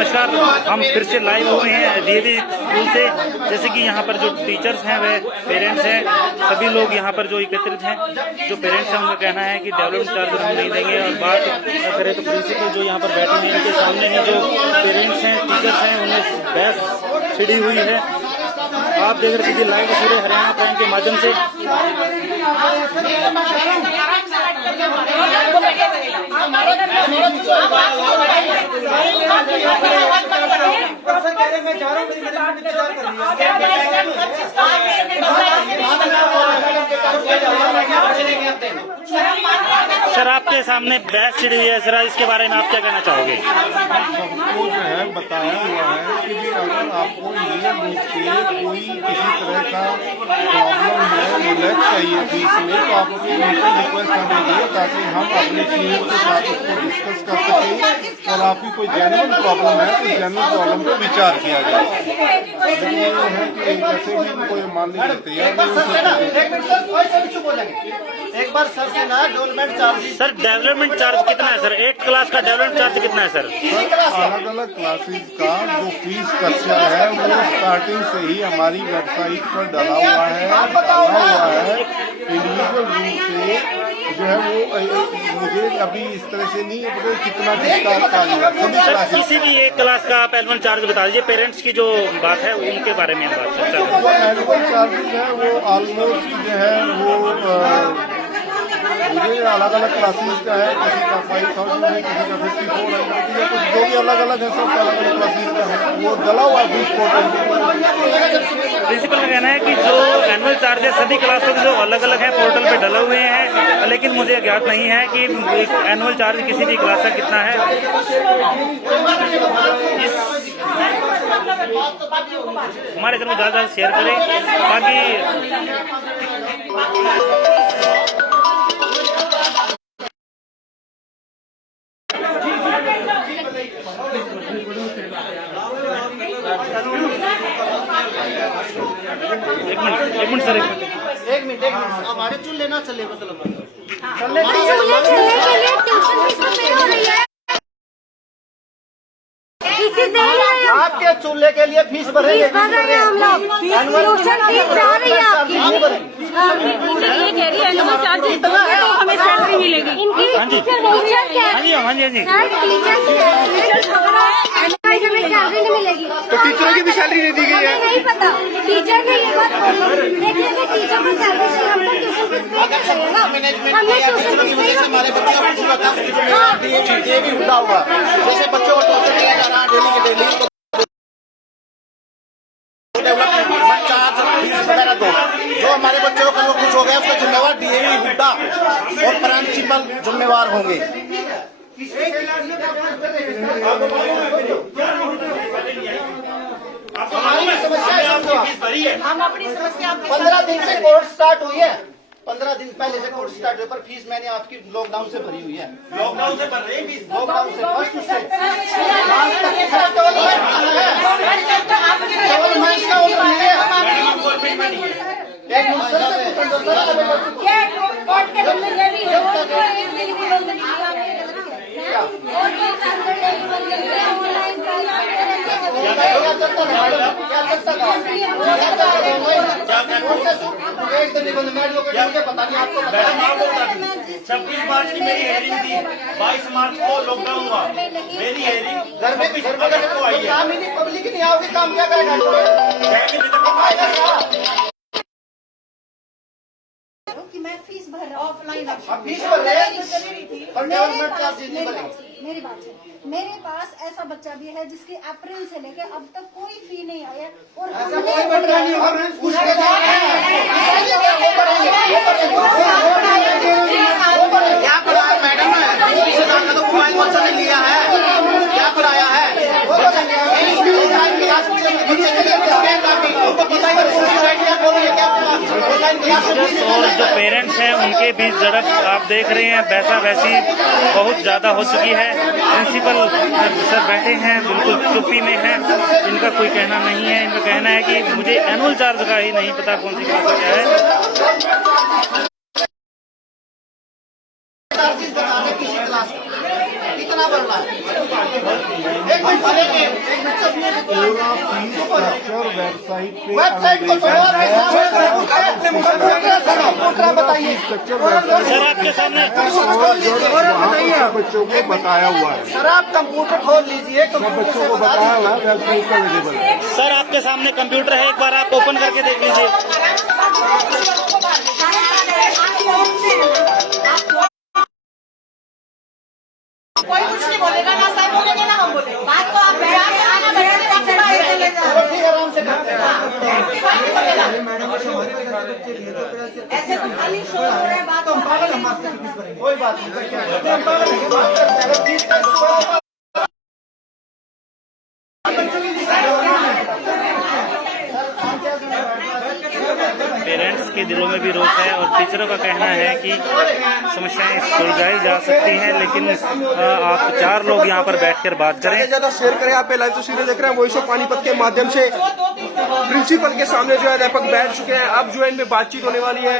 नमस्कार, हम फिर से लाइव हुए हैं डीएवी स्कूल से। जैसे कि यहाँ पर जो टीचर्स हैं वे पेरेंट्स हैं, सभी लोग यहाँ पर जो एकत्रित हैं। जो पेरेंट्स हैं उनका कहना है कि डेवलपमेंट चार्ज हम नहीं देंगे। और बात करें तो प्रिंसिपल जो यहाँ पर बैठे हैं, इनके सामने ही जो पेरेंट्स हैं, टीचर्स हैं, उन्हें बहस छिड़ी हुई है। आप देख रहे थे लाइव पूरे हरियाणा प्राइम के माध्यम से। सर, आपके सामने बहस छिड़ी हुई है सर, इसके बारे में आप क्या कहना चाहोगे? सबको जो है बताया हुआ है कि अगर आपको ये रूप से कोई किसी तरह का प्रॉब्लम है, रिलैक्स चाहिए फीस में, तो आप अपनी मीटिंग रिक्वेस्ट हमें दें ताकि हम अपने सीनियर के साथ उसको डिस्कस कर सकें। और आपकी कोई जेन्युइन प्रॉब्लम है तो जेन्युइन प्रॉब्लम पर विचार किया जाए। लेकिन ये है कि जैसे भी इनको ये मानने के तैयार एक बार सर से ना development charge. Sir, development charge कितना है सर? एक क्लास का डेवलपमेंट चार्ज कितना है सर? अलग अलग क्लासेस का जो फीस स्ट्रक्चर है वो स्टार्टिंग से ही हमारी वेबसाइट पर डाला हुआ है। इंडिविजुअल रूप से जो है वो मुझे अभी इस तरह से नहीं है कितना किसी की एक क्लास का आप एनुअल चार्ज बता दीजिए। पेरेंट्स की जो बात है उनके बारे में बात करते हैं। जो एनुअल चार्जेज है वो ऑलमोस्ट जो है वो मुझे अलग अलग क्लासेस का है। किसी का 5000 है, किसी का 5400 है, कुछ जो भी अलग अलग है, सब अलग अलग क्लासेस का है। वो डला हुआ फीस पोर्टल। प्रिंसिपल का कहना है कि जो एनुअल चार्ज है सभी क्लासों के जो अलग अलग है पोर्टल पे डले हुए हैं, लेकिन मुझे ज्ञात नहीं है कि एनुअल चार्ज किसी भी क्लास का कितना है। हमारे चैनल को ज़्यादा शेयर करें ताकि एक मिनट सर, एक मिनट हमारे चूल्हे ना चले, मतलब आपके चूल्हे के लिए फीस भरेंगे हम लोग। एनुअल चार्ज इतना है तो हमें सैलरी मिलेगी। हाँ जी हाँ जी सैलरी नहीं मिलेगी तो टीचरों की भी सैलरी नहीं दी गई है। नहीं पता टीचर ने ये बात बोली। देखिए टीचर को सैलरी से हमको ट्यूशन फीस पे चाहिए ना। हमने ट्यूशन फीस पे हमारे बच्चों को भी उठा हुआ, जैसे बच्चों को ट्यूशन दिया जा रहा है डेली के डेली, डेवलपमेंट चार्ज फीस वगैरह दो। जो हमारे बच्चों को कुछ हो गया उसका जिम्मेवार डीएवी हुड्डा और प्रिंसिपल जिम्मेवार होंगे। हम अपनी समस्या 15 दिन से कोर्स स्टार्ट हुई है। 15 दिन पहले से कोर्स स्टार्ट हुई, पर फीस मैंने आपकी लॉकडाउन से भरी हुई है। लॉकडाउन से भर रही फीस, लॉकडाउन से फर्स्ट से पता नहीं आपको 26 मार्च की मेरी हेयरिंग थी, 22 मार्च को लॉकडाउन हुआ। मेरी हेयरिंग घर में भी को आई है। काम ही नहीं, पब्लिक ही नहीं आओगे, काम क्या करेगा? कि मैं फीस भर रहा हूँ ऑफलाइन। फीस भर रहे हैं पर डेवलपमेंट चार्ज नहीं भरेंगे। मेरी बात है, मेरे पास ऐसा बच्चा भी है जिसकी अप्रैल से लेकर अब तक कोई फी नहीं आई है। और ऐसा कोई बन रहा नहीं होगा। क्या पढ़ाया मैडम है? 20,000 का तो मोबाइल बच्चा ने लिया है। क्या पढ़ाया है? और जो पेरेंट्स हैं उनके बीच झड़प आप देख रहे हैं, वैसा वैसी बहुत ज़्यादा हो चुकी है। प्रिंसिपल सर बैठे हैं, बिल्कुल चुप्पी में हैं, इनका कोई कहना नहीं है। इनका कहना है कि मुझे एनुअल चार्ज का ही नहीं पता कौन सी क्लास क्या है। कितना भरना है? एक मिनट भरेंगे, एक मिनट चलिए। पूरा फीस स्ट्रक्चर वेबसाइट पे वेबसाइट को छोड़ो, बताइए। सर आपके सामने बच्चों को बताया हुआ है, सर आप कंप्यूटर खोल लीजिए, सब बच्चों को बताया हुआ है, वेबसाइट पर अवेलेबल है। सर आपके सामने कंप्यूटर है, एक बार आप ओपन करके देख लीजिए। कोई कुछ नहीं बोलेगा ना, सर बोलेंगे ना हम बोलेंगे। बात तो आप आना ऐसे तो खाली शो हो रहा है, बात तो कोई बात नहीं। पेरेंट्स के दिलों में भी रोष है और टीचरों का कहना है कि समस्याएं सुलझाई जा सकती हैं, लेकिन आप 4 लोग यहाँ पर बैठकर बात करें। ज्यादा शेयर करें। आप लाइव तस्वीरें देख रहे हैं वॉइस ऑफ पानीपत के माध्यम से प्रिंसिपल के सामने जो है अध्यापक बैठ चुके हैं। अब जो है इनमें बातचीत होने वाली है,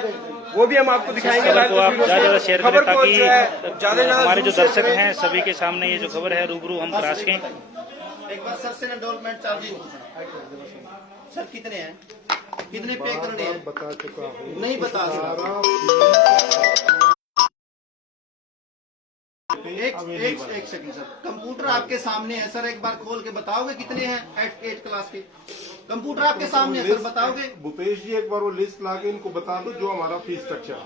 वो भी हम आपको दिखाएंगे। खबर को आप ज्यादा शेयर करें ताकि ज्यादा हमारे जो दर्शक हैं सभी के सामने ये जो खबर है रूबरू हम करा सकें। एक बार सर से एनरोलमेंट चार्जेस सर कितने हैं, कितने पे करने हैं? बता चुका हूँ, नहीं बता सारा एक सेकंड सर, कंप्यूटर आपके सामने है सर, एक बार खोल के बताओगे कितने हैं 8 क्लास के? कंप्यूटर आपके सामने है सर, बताओगे? भूपेश जी एक बार वो लिस्ट ला के इनको बता दो जो हमारा फीस स्ट्रक्चर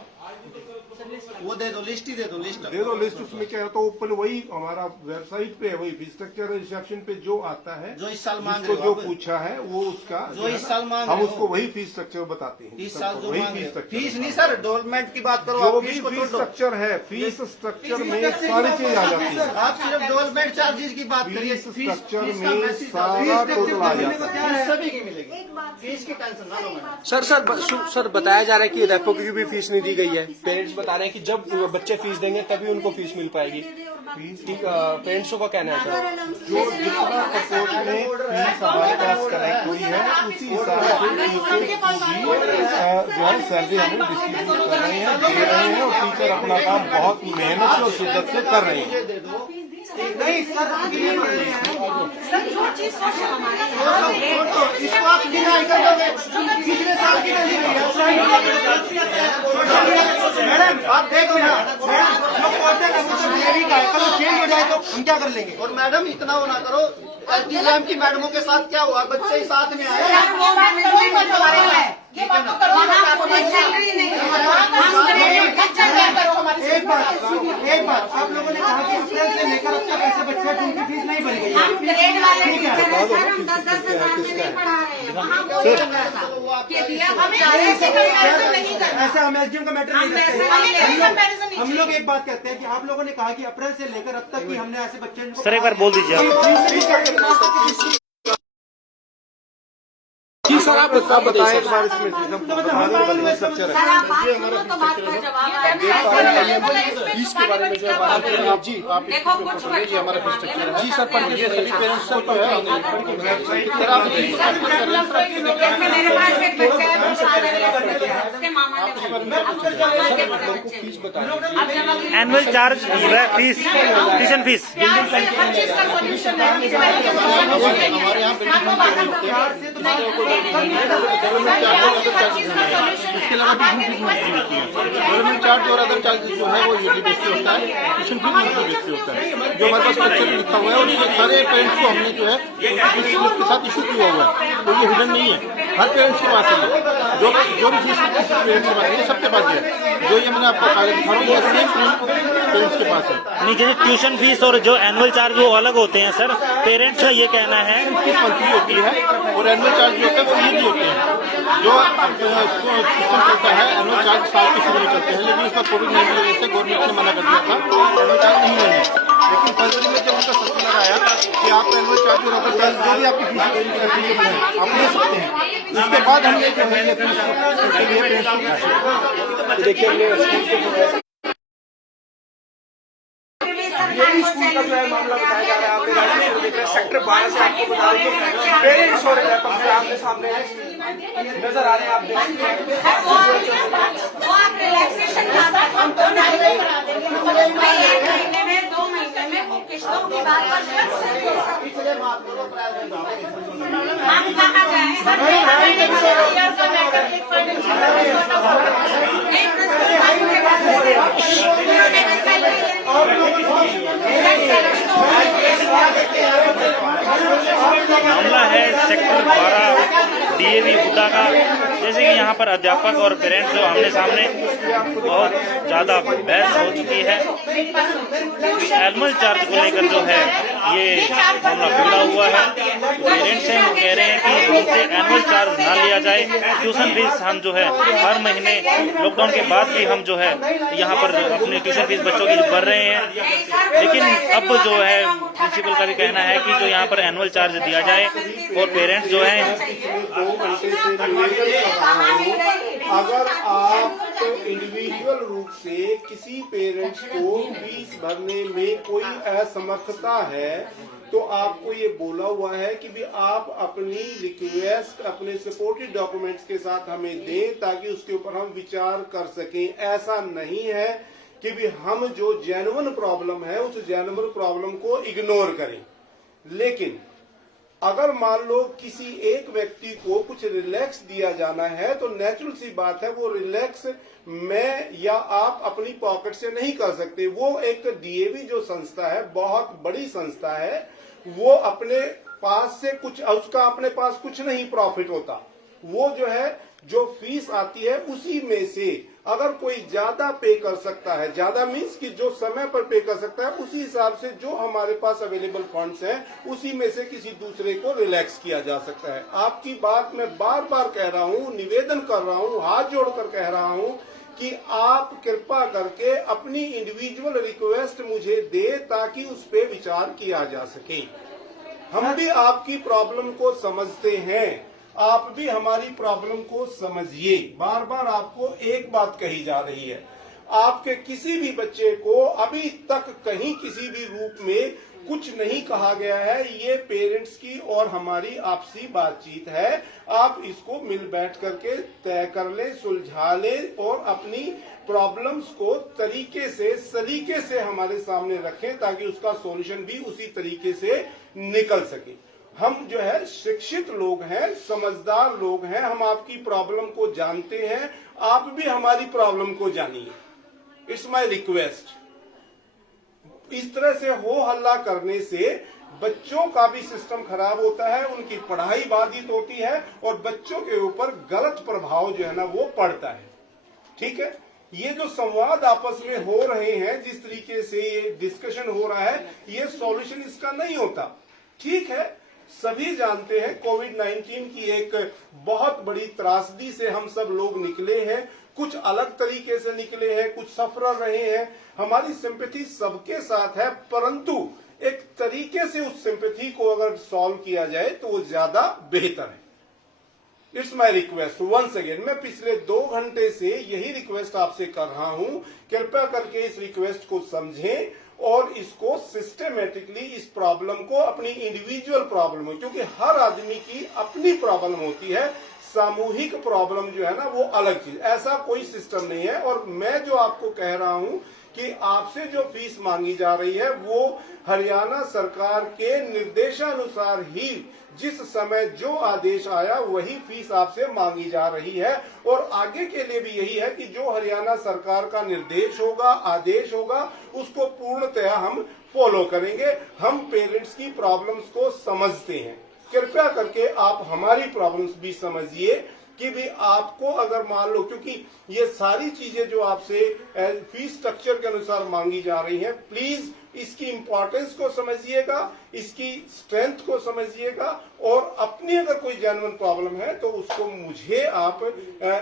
वो दे दो, लिस्ट ही दे दो, लिस्ट दे दो। लिस्ट उसमें क्या है तो ऊपर वही हमारा वेबसाइट पे है, वही फीस स्ट्रक्चर रिसेप्शन पे जो आता है, जो इस साल मांग जिसको रहे हो जो आप। पूछा है वो उसका जो इस साल मांग हम रहे हो। उसको वही फीस स्ट्रक्चर बताते हैं। इस साल जो वही मांग रहे फीस हो। स्ट्रक्चर फीस नहीं सर, डोलमेंट की बात करो, जो आप भी फीस को फीस छोड़ दो। स्ट्रक्चर है, फीस स्ट्रक्चर में सारी चीज आ जाती है। आप सिर्फ डोलमेंट चार्जेस की बात करिए, फीस स्ट्रक्चर फीस का में मैसेज सारा टोटल आ जाता है। फीस सभी की मिलेगी, फीस की टेंशन ना लो मैडम। सर बताया जा रहा है कि अध्यापकों की भी फीस नहीं दी गई है। पेरेंट्स बता रहे हैं कि जब बच्चे फीस देंगे तभी उनको फीस मिल पाएगी। पेरेंट्स का कहना है सर जो जितना प्रपोर्शन में फीस हमारे पास कलेक्ट हुई है उसी हिसाब से टीचर्स को भी जो है सैलरी हमें डिस्ट्रीब्यूट कर रहे हैं, दे रहे हैं, और टीचर अपना काम बहुत मेहनत से और शिद्दत से कर रहे हैं। नहीं सर, जो चीज सोशल हमारे इसको आप डिनाई कर दोगे, पिछले साल की नहीं मैडम आप देखो ना, चेंज हो जाए तो हम क्या कर लेंगे? और मैडम इतना वो ना करो, एलटीएम की मैडमों के साथ क्या हुआ, बच्चे ही साथ में आए। वो बात कोई मत हमारे है, ये बात तो करो, आपको सैलरी नहीं एक बात आप लोगों ने कहा कि अप्रैल से लेकर अब तक ऐसे बच्चे हैं जिनकी फीस नहीं भरी गई है। हम ग्रेड वाले टीचर हैं सर, हम 10-10 हजार में नहीं पढ़ा रहे हैं, वहाँ बोल रहा था कि दिया हमें ऐसे कंपैरिजन नहीं करना। ऐसा हम एसडीएम का मैटर नहीं करते। हम लोग एक बात कहते हैं कि आप लोगों ने कहा कि अप्रैल से लेकर अब तक की हमने ऐसे बच्चे सर एक बार बोल दीजिए आप। जी सर आप बताएं एक बार इसमें स्ट्रक्चर सर आप बात सुनो तो बात का जवाब फीस के बारे में जो है बात करें आप। जी आप देखो कुछ बच्चों हमारा फीस स्ट्रक्चर है। जी सर पर ये सभी पेरेंट्स सब जो है जैसे मेरे पास एक बच्चा है वो साल उसके मामा ने फीस बताएं। एनुअल चार्ज व फीस, ट्यूशन फीस। हर चीज का सोल्यूशन है, हमारे यहाँ गवर्नमेंट चार्ज और अदर चार्जेस जो है वो यूजली बेस पे होता है, ट्यूशन फीस यूजली बेस पे होता है। जो हमारे पास स्ट्रक्चर में लिखा हुआ है और ये सारे पेरेंट्स को हमने जो है उसके साथ इशू किया हुआ है, तो ये हिडन नहीं है, हर पेरेंट्स के पास है। जो भी फीस पेरेंट्स के पास है, सबके पास है। जो ये मैंने आपको कागज दिखा रहा हूँ, ये सेम पेरेंट्स के पास है। नहीं, जैसे ट्यूशन फीस और जो एनुअल चार्ज वो अलग होते हैं सर, पेरेंट्स का ये कहना है। फीस मंथली होती है और एनुअल चार्ज जो होता है वो ईयरली होते हैं। जो सिस्टम चलता है एनुअल चार्ज साल के शुरू में चलते हैं, लेकिन इसका कोविड-19 की वजह से गवर्नमेंट ने मना कर दिया था, एनुअल चार्ज नहीं लेने। लेकिन फरवरी में जब उनका सर्कुलर आया कि आप एनुअल चार्ज और अदर चार्ज जो भी आपकी फीस एलिजिबल है आप ले सकते हैं, इसके बाद हमने जो है ये फीस के लिए देखिए यही स्कूल का जो है मामला बताया जा रहा है। आप देख रहे हैं सेक्टर 12 से आपको बता रही है पेरेंट्स और अध्यापक आपके सामने नजर आ रहे हैं। आप देख सकते हैं वो आप रिलैक्सेशन हम 2 महीने में 2 महीने में किस्तों की बात पर पिछले बात करो प्राइवेट हम कहा जाए सर मामला है सेक्टर 12 डीएवी हुड्डा का। जैसे कि यहाँ पर अध्यापक और पेरेंट्स जो आमने सामने बहुत ज़्यादा बहस हो चुकी है। एनुअल चार्ज को लेकर जो है ये मामला बिगड़ा हुआ है। पेरेंट्स हैं वो कह रहे हैं कि उससे एनुअल चार्ज ना लिया जाए। ट्यूशन फीस हम जो है हर महीने लॉकडाउन के बाद भी हम जो है यहाँ पर अपनी ट्यूशन फीस बच्चों की भर रहे हैं। लेकिन अब जो है प्रिंसिपल का भी कहना है कि जो यहाँ पर एनुअल चार्ज दिया जाए और पेरेंट्स जो है 2 घंटे से निवेदन कर रहा हूँ, अगर आप इंडिविजुअल रूप से किसी पेरेंट्स को फीस भरने में कोई असमर्थता है तो आपको ये बोला हुआ है कि भी आप अपनी रिक्वेस्ट अपने सपोर्टिव डॉक्यूमेंट्स के साथ हमें दें ताकि उसके ऊपर हम विचार कर सकें। ऐसा नहीं है कि भी हम जो जेन्युइन प्रॉब्लम है उस जेन्युइन प्रॉब्लम को इग्नोर करें। लेकिन अगर मान लो किसी एक व्यक्ति को कुछ रिलैक्स दिया जाना है तो नेचुरल सी बात है वो रिलैक्स मैं या आप अपनी पॉकेट से नहीं कर सकते। वो एक डीएवी जो संस्था है बहुत बड़ी संस्था है, वो अपने पास से कुछ उसका अपने पास कुछ नहीं प्रॉफिट होता। वो जो है जो फीस आती है उसी में से अगर कोई ज्यादा पे कर सकता है, ज्यादा मीन्स कि जो समय पर पे कर सकता है, उसी हिसाब से जो हमारे पास अवेलेबल फंड्स हैं उसी में से किसी दूसरे को रिलैक्स किया जा सकता है। आपकी बात मैं बार बार कह रहा हूँ, निवेदन कर रहा हूँ, हाथ जोड़कर कह रहा हूँ कि आप कृपा करके अपनी इंडिविजुअल रिक्वेस्ट मुझे दे ताकि उस पर विचार किया जा सके। हम भी आपकी प्रॉब्लम को समझते हैं, आप भी हमारी प्रॉब्लम को समझिए। बार बार आपको एक बात कही जा रही है, आपके किसी भी बच्चे को अभी तक कहीं किसी भी रूप में कुछ नहीं कहा गया है। ये पेरेंट्स की और हमारी आपसी बातचीत है। आप इसको मिल बैठ करके तय कर ले, सुलझा ले और अपनी प्रॉब्लम्स को तरीके से सलीके से हमारे सामने रखें ताकि उसका सॉल्यूशन भी उसी तरीके से निकल सके। हम जो है शिक्षित लोग हैं, समझदार लोग हैं, हम आपकी प्रॉब्लम को जानते हैं, आप भी हमारी प्रॉब्लम को जानिए। It's my request. इस तरह से हो हल्ला करने से बच्चों का भी सिस्टम खराब होता है, उनकी पढ़ाई बाधित होती है और बच्चों के ऊपर गलत प्रभाव जो है ना वो पड़ता है। ठीक है, ये जो संवाद आपस में हो रहे हैं, जिस तरीके से ये डिस्कशन हो रहा है, ये सॉल्यूशन इसका नहीं होता। ठीक है, सभी जानते हैं कोविड-19 की एक बहुत बड़ी त्रासदी से हम सब लोग निकले हैं, कुछ अलग तरीके से निकले हैं, कुछ सफर रहे हैं। हमारी सिंपैथी सबके साथ है, परंतु एक तरीके से उस सिंपैथी को अगर सॉल्व किया जाए तो वो ज्यादा बेहतर है। It's my request once again. मैं पिछले 2 घंटे से यही रिक्वेस्ट आपसे कर रहा हूं, कृपया करके इस रिक्वेस्ट को समझें और इसको सिस्टमेटिकली इस प्रॉब्लम को अपनी इंडिविजुअल प्रॉब्लम हो, क्योंकि हर आदमी की अपनी प्रॉब्लम होती है। सामूहिक प्रॉब्लम जो है ना वो अलग चीज, ऐसा कोई सिस्टम नहीं है। और मैं जो आपको कह रहा हूं कि आपसे जो फीस मांगी जा रही है वो हरियाणा सरकार के निर्देशानुसार ही जिस समय जो आदेश आया वही फीस आपसे मांगी जा रही है। और आगे के लिए भी यही है कि जो हरियाणा सरकार का निर्देश होगा, आदेश होगा, उसको पूर्णतया हम फॉलो करेंगे। हम पेरेंट्स की प्रॉब्लम्स को समझते हैं, कृपया करके आप हमारी प्रॉब्लम्स भी समझिए कि भी आपको अगर मान लो, क्योंकि ये सारी चीजें जो आपसे फीस स्ट्रक्चर के अनुसार मांगी जा रही हैं, प्लीज इसकी इंपॉर्टेंस को समझिएगा, इसकी स्ट्रेंथ को समझिएगा और अपनी अगर कोई जेन्युइन प्रॉब्लम है तो उसको मुझे आप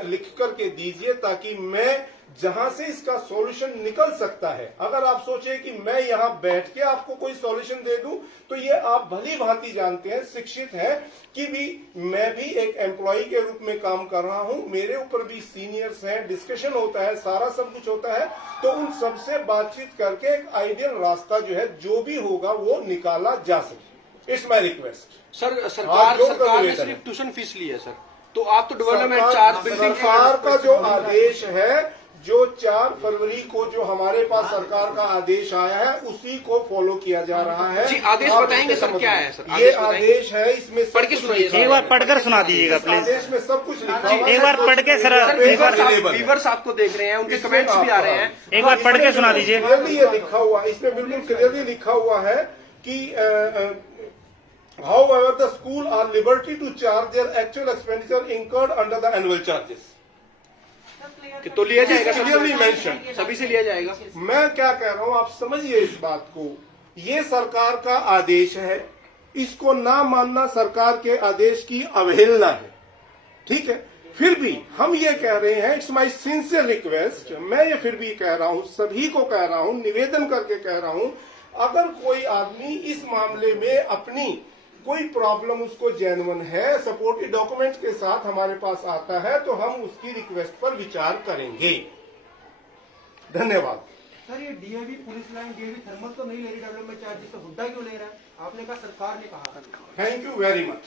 लिख करके दीजिए ताकि मैं जहां से इसका सॉल्यूशन निकल सकता है। अगर आप सोचे कि मैं यहां बैठ के आपको कोई सॉल्यूशन दे दूं तो ये आप भली भांति जानते हैं, शिक्षित हैं कि भी मैं भी एक एम्प्लॉय के रूप में काम कर रहा हूं, मेरे ऊपर भी सीनियर्स हैं, डिस्कशन होता है, सारा सब कुछ होता है। तो उन सबसे बातचीत करके एक आइडियल रास्ता जो है जो भी होगा वो निकाला जा सके। It's my request. सर, सरकार ने सिर्फ ट्यूशन फीस ली है सर, तो आप तो डेवलपमेंट चार्ज, बिल्डिंग सरकार का जो आदेश है जो 4 फरवरी को जो हमारे पास सरकार का आदेश आया है उसी को फॉलो किया जा रहा है। जी, आदेश आप बताएंगे इसको सर, क्या है समझिए। सर? ये आदेश आदेश है, इसमें सब पढ़ के कुछ सुनाइए लिखा एक हुआ बार पढ़कर सुना दीजिएगा है। प्लीज। आदेश में सब कुछ लिखा हुआ है। एक बार पढ़ के सर, एक बार व्यूवर्स आपको देख रहे हैं, उनके कमेंट्स भी आ रहे हैं। एक बार पढ़ के सुना दीजिए। क्लियरली ये लिखा हुआ, इसमें बिल्कुल क्लियरली लिखा हुआ है कि however the school are liberty to charge their actual expenditure incurred under the annual charges। तो लिया जाएगा Clearly mentioned। सभी से लिया जाएगा। मैं क्या कह रहा हूं, आप समझिए इस बात को। ये सरकार का आदेश है, इसको ना मानना सरकार के आदेश की अवहेलना है, ठीक है। फिर भी हम ये कह रहे हैं, इट्स माई सिंसियर रिक्वेस्ट, मैं ये फिर भी कह रहा हूं, सभी को कह रहा हूं, निवेदन करके कह रहा हूं, अगर कोई आदमी इस मामले में अपनी कोई प्रॉब्लम उसको जेन्युइन है, सपोर्टिव डॉक्यूमेंट के साथ हमारे पास आता है तो हम उसकी रिक्वेस्ट पर विचार करेंगे। धन्यवाद। सर, ये DAV police line DAV thermal तो नहीं ले रही डेवलपमेंट चार्जेस, तो हुड्डा क्यों ले रहा है? आपने कहा सरकार ने कहा। Thank you very much.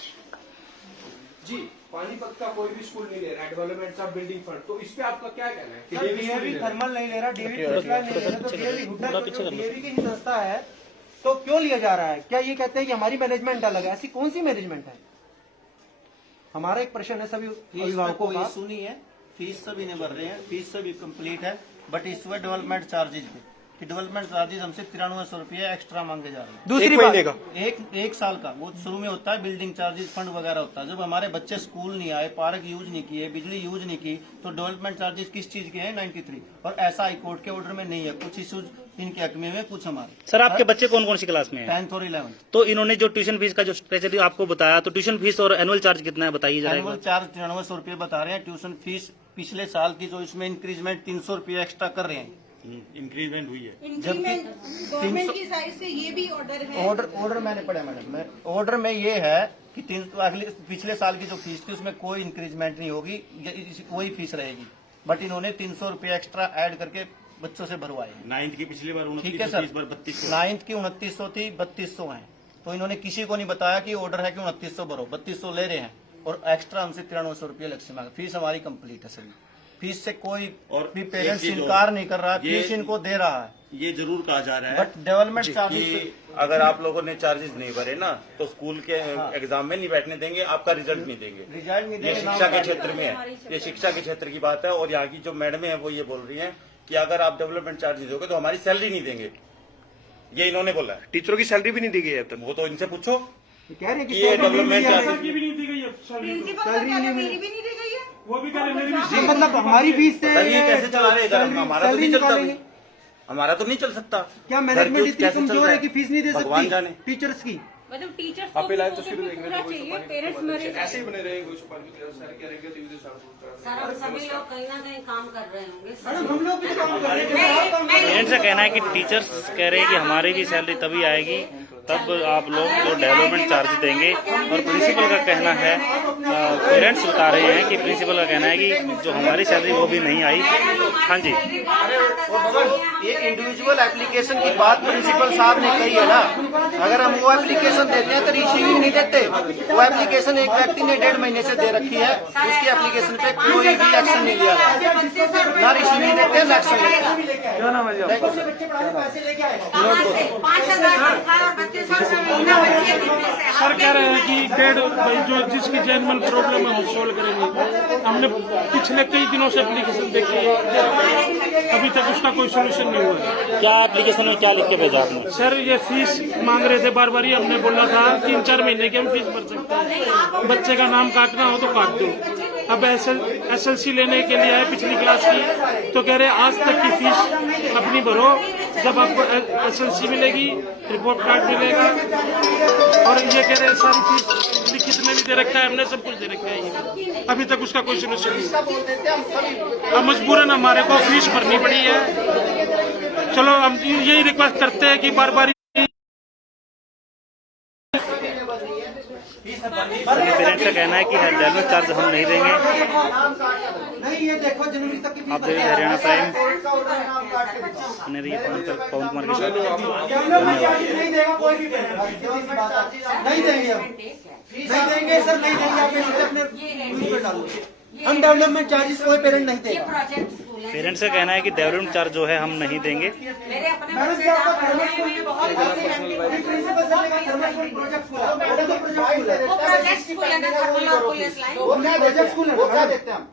जी, पानीपत का कोई भी स्कूल नहीं ले रहा है डेवलपमेंट ऑफ बिल्डिंग फंड, तो इस पे आपका क्या कहना है? सर, डीएवी थर्मल नहीं ले रहा, डीएवी पुलिस लाइन नहीं ले रहा, तो डीएवी हुड्डा डीएवी की ही संस्था है तो क्यों लिया जा रहा है? क्या ये कहते हैं कि हमारी मैनेजमेंट अलग है? ऐसी कौन सी मैनेजमेंट है? हमारा एक प्रश्न है सभी अभिभावकों का। इशू नहीं है, फीस सभी ने भर रहे हैं, फीस सभी कंप्लीट है, बट इस पर डेवलपमेंट चार्जेज पे कि डेवलपमेंट चार्जेज हमसे 9300 रुपये एक्स्ट्रा मांगे जा रहे हैं। दूसरी बात, एक साल का वो शुरू में होता है, बिल्डिंग चार्जेस फंड वगैरह होता है। जब हमारे बच्चे स्कूल नहीं आए, पार्क यूज नहीं किए, बिजली यूज नहीं की, तो डेवलपमेंट चार्जेस किस चीज के हैं? 93। और ऐसा हाईकोर्ट के ऑर्डर में नहीं है, कुछ इशूज इनके हक में कुछ हमारे। सर, आपके बच्चे कौन कौन सी क्लास में हैं? 10th और 11th। तो इन्होंने जो ट्यूशन फीस का जो स्ट्रेचरी आपको बताया, तो ट्यूशन फीस और एनुअल चार्ज कितना है बताइए जरा एक एनुअल बार। चार्ज 9300 रुपये बता रहे हैं। ट्यूशन फीस पिछले साल की जो इसमें इंक्रीजमेंट 300 रुपये एक्स्ट्रा कर रहे हैं। इंक्रीजमेंट हुई है। इंक्रीमेंट गवर्नमेंट की साइड से ये भी ऑर्डर है। ऑर्डर मैंने पढ़ा मैडम, ऑर्डर में ये है कि पिछले साल की जो फीस थी उसमें कोई इंक्रीजमेंट नहीं होगी, वही फीस रहेगी, बट इन्होंने 300 रुपये एक्स्ट्रा ऐड करके बच्चों से भरवाए। 9th की पिछली बार ठीक है सर, 9th की 2900 थी, 3200 है। तो इन्होंने किसी को नहीं बताया कि ऑर्डर है कि 2900 भरो, 3200 ले रहे हैं और एक्स्ट्रा हमसे 9300 रुपये लक्ष्य मांगा। फीस हमारी कंप्लीट है सर, फीस से कोई और भी पेरेंट्स इनकार नहीं कर रहा है, फीस इनको दे रहा है, ये जरूर कहा जा रहा है बट डेवलपमेंट चार्जेस कि अगर आप लोगों ने चार्जेस नहीं भरे ना तो स्कूल के एग्जाम में नहीं बैठने देंगे, आपका रिजल्ट नहीं देंगे। रिजल्ट नहीं ये देंगे। शिक्षा के क्षेत्र में है, ये शिक्षा के क्षेत्र की बात है। और यहाँ की जो मैडम है वो ये बोल रही हैं कि अगर आप डेवलपमेंट चार्जेस दोगे तो हमारी सैलरी नहीं देंगे, ये इन्होंने बोला है। टीचरों की सैलरी भी नहीं दी गई है अब तक। वो तो इनसे पूछो कह रहे हैं कि ये डेवलपमेंट चार्जेस प्रिंसिपल सर कह रहे हैं मेरी भी नहीं दी गई है। जी, मतलब हमारी फीस से ये कैसे चला रहे हैं? हमारा तो नहीं चलता, हमारा तो नहीं चल सकता। क्या मैनेजमेंट इतनी कैसे चल कमजोर रहा है कि फीस नहीं दे भगवान सकती जाने। टीचर्स की? मतलब टीचर्स आप को लाइव भी तस्वीर देख रहे पूरा थे, कोई चाहिए, सुपारी पेरेंट्स मरे। ऐसे ही बने रहे, कोई सुपारी सर कह रहे हैं सर हम सभी लोग कहीं ना कहीं काम कर रहे होंगे। मैडम, हम लोग भी तो काम कर रहे हैं। पेरेंट्स का कहना है कि टीचर्स कह रहे हैं कि हमारी भी सैलरी तभी आएगी तब आप लोग जो डेवलपमेंट चार्ज देंगे। और प्रिंसिपल का कहना है, पेरेंट्स बता रहे हैं कि प्रिंसिपल का कहना है कि जो हमारी सैलरी वो भी नहीं आई। हाँ जी, एक इंडिविजुअल एप्लीकेशन की बात प्रिंसिपल साहब ने कही है ना, अगर हम वो एप्लीकेशन देते हैं तो रिसीविंग नहीं देते। वो एप्लीकेशन एक व्यक्ति ने 1.5 महीने से दे रखी है, उसकी एप्लीकेशन पे कोई भी एक्शन नहीं लिया गया, ना रिसीविंग देते हैं ना एक्शन लेते हैं। क्या नाम है जी? बच्चे पढ़ाने पैसे लेके आएगा। 5000 और 2500 से महीना बच्चे की फीस है। सर कह रहे हैं कि जो जिसकी जेन्युइन प्रॉब्लम है वो सोल्व करेंगे। हमने पिछले कई दिनों से एप्लीकेशन देखी है, अभी तक उसका कोई सोल्यूशन नहीं हुआ है। क्या एप्लीकेशन में क्या लिख के भेजा आपने? सर ये फीस मांग रहे थे बार बार, हमने बोला था 3-4 महीने की हम फीस भर सकते हैं, बच्चे का नाम काटना हो तो काट दो। अब SLC लेने के लिए है पिछली क्लास की, तो कह रहे आज तक की फीस अपनी भरो, जब आपको SLC मिलेगी रिपोर्ट कार्ड मिलेगा। और ये कह रहे हैं सारी फीस लिखित में भी दे रखा है, हमने सब कुछ दे रखा है, अभी तक उसका कोई सोल्यूशन नहीं। अब मजबूरन हमारे को फीस भरनी पड़ी है। चलो हम यही रिक्वेस्ट करते हैं कि बार बार पेरेंट्स का कहना है कि डेवलपमेंट चार्ज हम नहीं देंगे। नहीं, ये देखो जनवरी तक की फीस आप देख रहे हरियाणा टाइम, पवन कुमार के साथ। नहीं देगा कोई भी नहीं देंगे हम, नहीं देंगे सर, नहीं देंगे। आप अपने न्यूज़ पे डालो, हम डेवलपमेंट चार्जेस कोई पेरेंट नहीं देगा। स्कूल है। पेरेंट्स का कहना है कि डेवलपमेंट चार्ज जो है हम नहीं देंगे। मेरे अपने बच्चे जहाँ पढ़ रहे हैं, मैं बहुत वो प्रोजेक्ट स्कूल है ना, छपल और पुलिस लाइन, वो क्या प्रोजेक्ट स्कूल है, वो क्या देते हैं हम?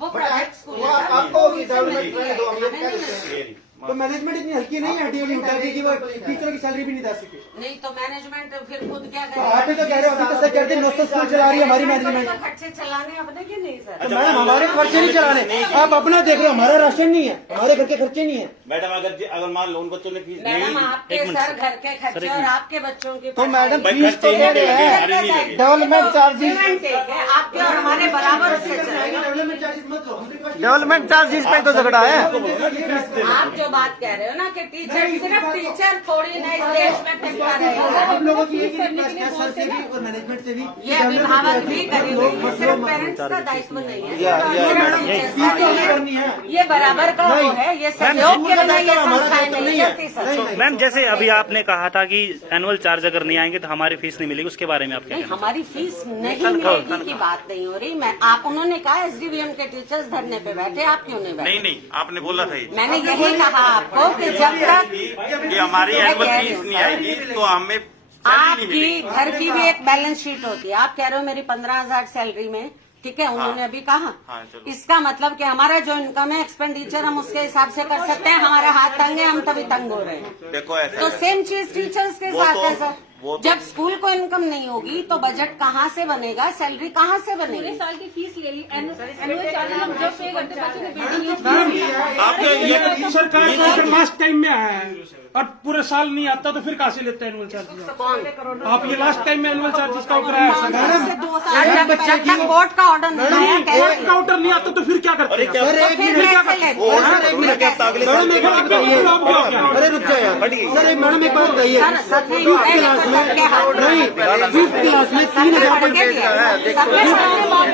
वो प्राइवेट स्कूल वो है। आपको डेवलपमेंट करने दो, हम लोग क्या देते हैं? तो मैनेजमेंट इतनी हल्की नहीं है डीएवी होटल की कि वो टीचरों की सैलरी भी नहीं दे सके। नहीं तो मैनेजमेंट फिर खुद क्या तो आप ही तो कह रहे हो, अभी तो सर कहते हैं 900 स्कूल चला रही है हमारी मैनेजमेंट। खर्चे चलाने अपने की नहीं सर। तो मैडम हमारे खर्चे नहीं चलाने, आप अपना देख लो, हमारा राशन नहीं है, हमारे घर के खर्चे नहीं है। मैडम अगर मान लो उन बच्चों ने फीस नहीं मैडम आपके सर घर के खर्चे और आपके बच्चों की तो मैडम भाई फीस तो खर्चे दे रहे हैं, डेवलपमेंट चार्जेस आपके और हमारे बराबर उससे चलेगा। डेवलपमेंट चार्जेस मत लो, डेवलपमेंट चार्जेस पे तो झगड़ा है। आप जो बात कह रहे हो ना कि टीचर सिर्फ टीचर थोड़ी ना इस देश में टिकता रहेगा। आप लोगों की एक ही रिक्वेस्ट है सर से भी और मैनेजमेंट से भी, ये अभिभावक भी करेंगे, ये सिर्फ पेरेंट्स का दायित्व नहीं है, ये बराबर का वो है, ये सहयोग के बिना ये संस्थाएं नहीं चलती सर। मैम जैसे अभी आपने कहा था कि एनुअल चार्ज अगर नहीं आएंगे तो हमारी फीस नहीं मिलेगी, उसके बारे में आप क्या नहीं, कहना हमारी फीस नहीं मिलेगी की बात नहीं हो रही। मैं आप उन्होंने कहा एसडीवीएम के टीचर्स धरने पे बैठे, आप क्यों नहीं बैठे? नहीं आपने बोला था ये। मैंने यही कहा आपको कि जब तक कि हमारी एनुअल फीस नहीं आएगी तो हमें सैलरी नहीं आपकी मिलेगी। घर की भी एक बैलेंस शीट होती है। आप कह रहे हो मेरी 15,000 सैलरी में, ठीक है, उन्होंने अभी कहा, हाँ, चलो। इसका मतलब कि हमारा जो इनकम है एक्सपेंडिचर हम उसके हिसाब से कर सकते हैं। हमारा हाथ तंग है, हम तभी तंग हो रहे हैं। देखो ऐसा तो है। सेम चीज टीचर्स के वो साथ तो- है सर। वो तो- जब स्कूल को इनकम नहीं होगी तो बजट कहाँ से बनेगा, सैलरी कहाँ से बनेगी? साल की फीस ले ली, एनुअल चार्जेस हम जब पे करते बच्चों के बिल्डिंग आपके ये सरकार को अगर लास्ट टाइम में आया है और पूरे साल नहीं आता तो फिर कहाँ से लेते हैं एनुअल चार्जेस? आप ये लास्ट टाइम में एनुअल चार्जेस का कराया है से 2 साल जब तक कोर्ट का ऑर्डर नहीं आया, कह रहे कोर्ट का ऑर्डर नहीं आता तो फिर क्या करते हैं? तो फिर कैसे लेते हैं? मैडम एक बात बताइए, अरे रुक जाओ यार सर, मैडम एक बात बताइए, फिफ्थ क्लास में नहीं, फिफ्थ क्लास में 3,000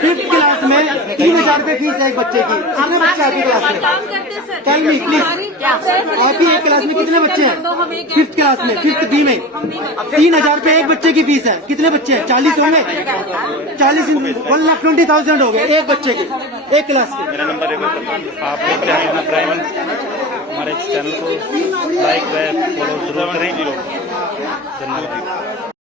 फिफ्थ क्लास में 3,000 रुपए फीस है एक बच्चे की। कितने बच्चे आपकी क्लास में? टेल मी प्लीज, आपकी एक क्लास में कितने बच्चे हैं? फिफ्थ क्लास में, फिफ्थ बी में 3,000 रुपए एक बच्चे की फीस है। कितने बच्चे हैं? 40 होंगे, 40 1,20,000 हो गए एक बच्चे के, एक क्लास के। मेरा नंबर आप देखते हैं प्राइम, हमारे चैनल को लाइक व फॉलो जरूर करें। धन्यवाद।